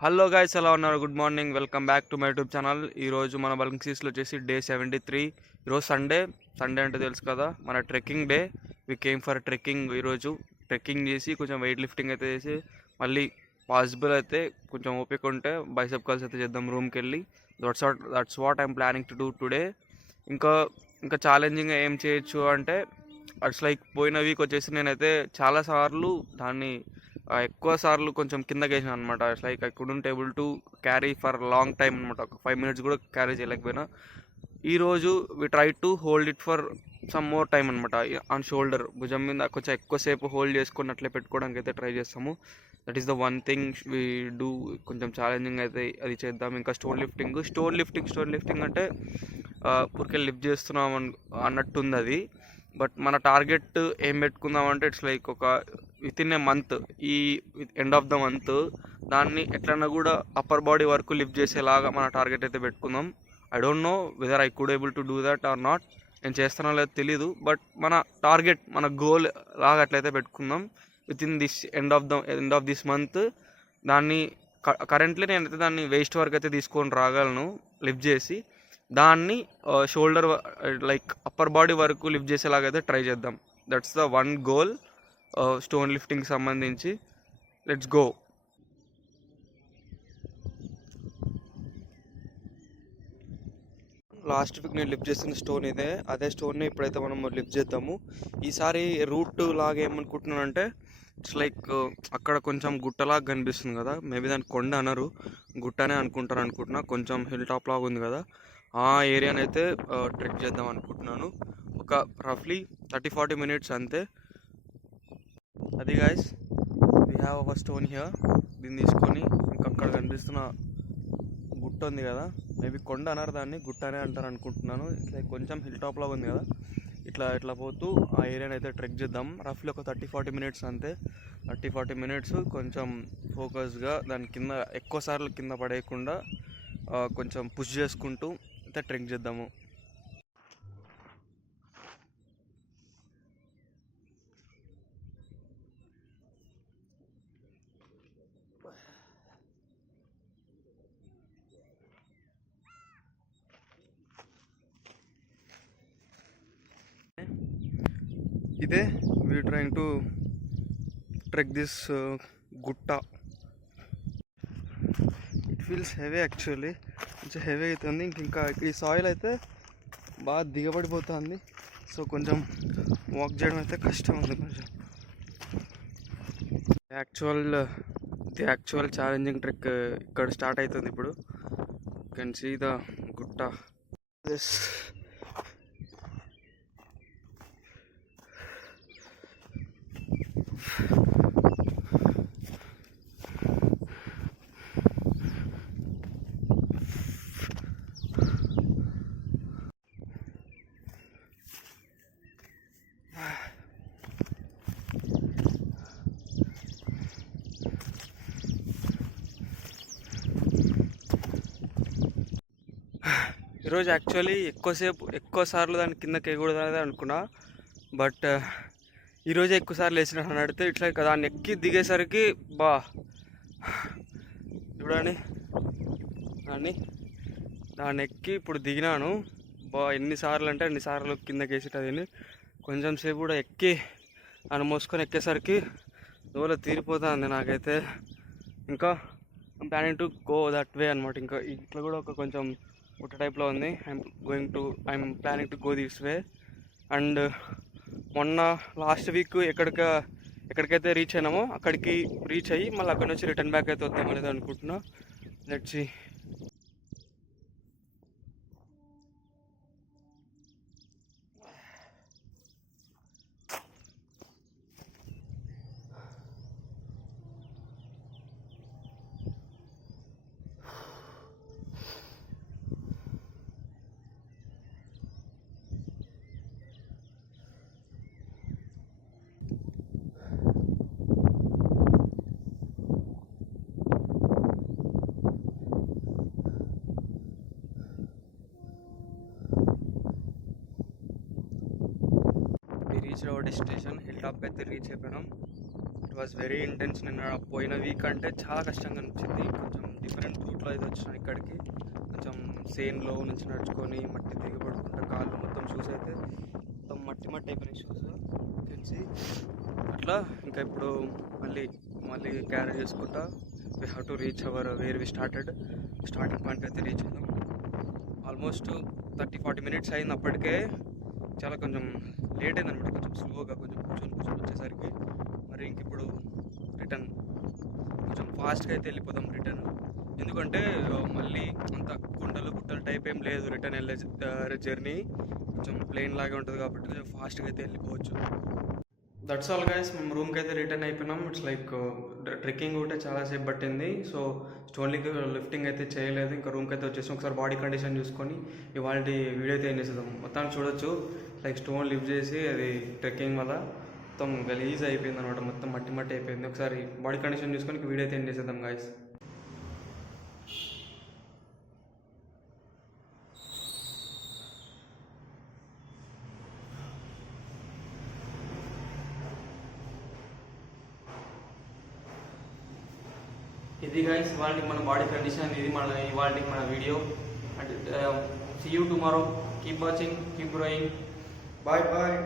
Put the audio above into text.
Hello guys, ఎలా ఉన్నారు? Good morning, welcome back to my YouTube channel. ఈరోజు మన బల్కింగ్సీస్లో వచ్చేసి డే 73. ఈరోజు సండే అంటే తెలుసు కదా, మన trekking day. We came for trekking. ఈరోజు ట్రెక్కింగ్ చేసి కొంచెం వెయిట్ లిఫ్టింగ్ అయితే చేసి మళ్ళీ పాసిబుల్ అయితే కొంచెం ఓపిక ఉంటే బైసెప్ కర్ల్స్ అయితే చేద్దాం రూమ్కి వెళ్ళి. That's what I'm planning to do today. ఇంకా ఇంకా ఛాలెంజింగ్గా ఏం చేయొచ్చు అంటే అట్స్ లైక్ పోయిన వీక్ వచ్చేసి నేనైతే చాలాసార్లు దాన్ని ఎక్కువ సార్లు కొంచెం కిందకి వేసాను అనమాట. Like I couldn't able to carry for long time అనమాట. ఒక 5 minutes కూడా క్యారీ చేయలేకపోయినా. ఈరోజు we try to hold it for some more time అనమాట. ఆన్ షోల్డర్, భుజం మీద కొంచెం ఎక్కువసేపు హోల్డ్ చేసుకొని అట్లే పెట్టుకోవడానికి అయితే ట్రై చేస్తాము. That is the one thing we do. కొంచెం ఛాలెంజింగ్ అయితే అది చేద్దాం. ఇంకా స్టోన్ లిఫ్టింగ్ అంటే ఊరికే లిఫ్ట్ చేస్తున్నాం అన్నట్టు ఉంది అది. బట్ మన టార్గెట్ ఏం పెట్టుకుందామంటే ఇట్స్ లైక్ ఒక విత్ ఇన్ ఏ మంత్, ఈ ఎండ్ ఆఫ్ ద మంత్ దాన్ని ఎట్లన్నా కూడా అప్పర్ బాడీ వరకు లిఫ్ట్ చేసేలాగా మన టార్గెట్ అయితే పెట్టుకుందాం. I don't know whether I could able to do that or not. నేను చేస్తానో లేదో తెలీదు, బట్ మన టార్గెట్, మన గోల్ లాగా అట్లయితే పెట్టుకుందాం. With in this end of this month దాన్ని కరెంట్లీ నేనైతే దాన్ని వేస్ట్ వరకు అయితే తీసుకొని రాగలను లిఫ్ట్ చేసి. దాన్ని షోల్డర్ లైక్ అప్పర్ బాడీ వరకు లిఫ్ట్ చేసేలాగైతే ట్రై చేద్దాం. That's the one goal stone లిఫ్టింగ్కి సంబంధించి. Let's go. లాస్ట్ వీక్ నేను లిఫ్ట్ చేసిన స్టోన్ ఇదే. అదే స్టోన్ని ఇప్పుడైతే మనం లిఫ్ట్ చేద్దాము. ఈసారి రూట్ లాగా ఏమనుకుంటున్నానంటే ఇట్స్ లైక్ అక్కడ కొంచెం గుట్టలాగా కనిపిస్తుంది కదా, మేబీ దాన్ని కొండ అనరు, గుట్టనే అనుకుంటున్నా. కొంచెం హిల్ టాప్ లాగా ఉంది కదా, ఆ ఏరియాని అయితే ట్రెక్ చేద్దాం అనుకుంటున్నాను. ఒక రఫ్లీ 30-40 minutes అంతే. అది guys, we have our stone here. దీన్ని తీసుకొని ఇంకా అక్కడ కనిపిస్తున్న గుట్ట ఉంది కదా, మేబీ కొండ అన్నారు దాన్ని, గుట్టనే అంటారు అనుకుంటున్నాను. ఇట్లా కొంచెం హిల్ టాప్ లాగా ఉంది కదా, ఇట్లా పోతూ ఆ ఏరియాని అయితే ట్రెక్ చేద్దాం. రఫ్లీ ఒక 30-40 minutes అంతే. 30-40 minutes కొంచెం ఫోకస్గా దాని కింద ఎక్కువ సార్లు కింద పడేయకుండా కొంచెం పుష్ చేసుకుంటూ అయితే ట్రెక్ చేద్దాము. ఇదే we trying to trek this గుట్ట. ఇట్ ఫీల్స్ హెవీ యాక్చువల్లీ, కొంచెం హెవీ అవుతుంది. ఇంకా ఈ సాయిల్ అయితే బాగా దిగబడిపోతుంది. సో కొంచెం వాక్ చేయడం అయితే కష్టం ఉంది కొంచెం. ది యాక్చువల్ ఛాలెంజింగ్ ట్రెక్ ఇక్కడ స్టార్ట్ అవుతుంది ఇప్పుడు. కెన్ సీ ద గుట్ట. దిస్ ఈరోజు యాక్చువల్లీ ఎక్కువ సార్లు దాన్ని కిందకి ఎగకూడదు అనేది అనుకున్నా. బట్ ఈరోజే ఎక్కువ సార్లు వేసిన అని అడిగితే ఇట్లా దాన్ని ఎక్కి దిగేసరికి చూడండి, దాన్ని ఎక్కి ఇప్పుడు దిగినాను. ఎన్నిసార్లు అంటే అన్నిసార్లు కిందకి వేసేటది. కొంచెం సేపు కూడా ఎక్కి దాన్ని మోసుకొని ఎక్కేసరికి దోల తీరిపోతుంది నాకైతే. ఇంకా planning to go that way అనమాట. ఇంకా ఇట్లా కూడా ఒక కొంచెం గుట్ట టైప్లో ఉంది. I'm planning to go this way. And మొన్న లాస్ట్ వీక్ ఎక్కడికైతే రీచ్ అయినామో అక్కడికి రీచ్ అయ్యి మళ్ళీ అక్కడి నుంచి రిటర్న్ బ్యాక్ అయితే వద్దామనేది అనుకుంటున్నా. Let's see. Reach our destination. Hill top అయితే రీచ్ అయిపోయినాం. It was very intense. నిన్న పోయిన వీక్ అంటే చాలా కష్టంగా అనిపించింది. కొంచెం బైక్లో అయితే వచ్చిన ఇక్కడికి. కొంచెం సేన్లో నుంచి నడుచుకొని మట్టి తిరిగి పడుకుంటా, కాళ్ళు మొత్తం షూస్ అయితే మొత్తం మట్టి మట్టి అయిపోయినాయి షూస్ తెలిసి. అట్లా ఇంకా ఇప్పుడు మళ్ళీ క్యారీ చేసుకుంటా we have to reach our where we starting point అయితే రీచ్ అవుతాం. ఆల్మోస్ట్ 30-40 మినిట్స్ అయింది. అప్పటికే చాలా కొంచెం లేట్ అయిందనమాట, కొంచెం స్లోగా కొంచెం కూర్చొని వచ్చేసరికి. మరి ఇంక ఇప్పుడు రిటర్న్ కొంచెం ఫాస్ట్గా అయితే వెళ్ళిపోతాం రిటర్న్. ఎందుకంటే మళ్ళీ అంత కొండలు గుట్టలు టైప్ ఏం లేదు రిటర్న్ వెళ్ళే జర్నీ, కొంచెం ప్లెయిన్ లాగా ఉంటుంది కాబట్టి కొంచెం ఫాస్ట్గా అయితే వెళ్ళిపోవచ్చు. దట్స్ ఆల్ గైస్, మేము రూమ్కి అయితే రిటర్న్ అయిపోయినాం. ఇట్స్ లైక్ ట్రెక్కింగ్ ఒకటే చాలాసేపు పట్టింది. సో స్టోన్లీకి లిఫ్టింగ్ అయితే చేయలేదు. ఇంకా రూమ్కి అయితే వచ్చేసి ఒకసారి బాడీ కండిషన్ చూసుకొని ఇవాళ వీడియో అయితే ఏం చేసేద్దాం. మొత్తాన్ని చూడొచ్చు, లైక్ స్టోన్ లిఫ్ట్ చేసి అది ట్రెక్కింగ్ వల్ల మొత్తం గలీజ్ అయిపోయింది అనమాట, మొత్తం మట్టి మట్టి అయిపోయింది. ఒకసారి బాడీ కండిషన్ చూసుకొని వీడియో అయితే ఏం చేసేద్దాం గైస్. ఇది గైస్ ఇవాళ మన బాడీ కండిషన్, ఇది ఇవాళ మన video. And see you tomorrow. Keep watching, keep growing. Bye bye.